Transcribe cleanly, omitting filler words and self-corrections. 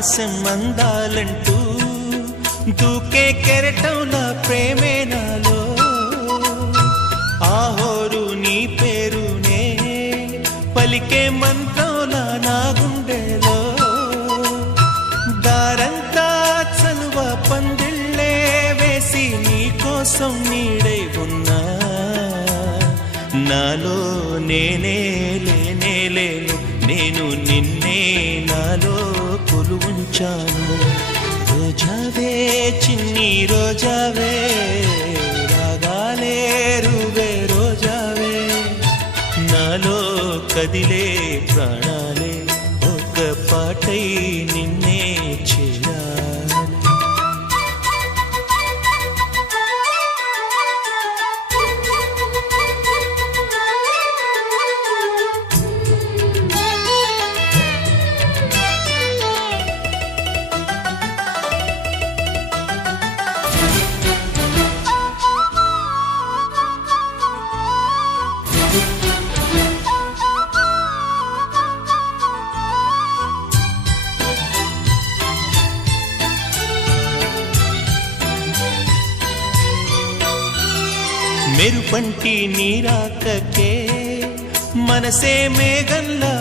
ఆకాశం అందాలంటూ దూకే కెరటం నా ప్రేమే నాలో ఆహోరు నీ పేరునే పలికే మంత్రంలా నా గుండెలో దారంతా చలువ పందిళ్ళే వేసి నీ కోసం నీడై ఉన్నా నాలో నేనే లేనే లేను నేను నిన్నే నాలో కొలువుంచాను రోజావే చిన్ని రోజావే రాగాలే రువే రోజావే నాలో కదిలే ప్రాణాలే ఒక పాటై నిన్నే చేరాలి మెరుపంటి నీరాకకే మనసే మేఘంలా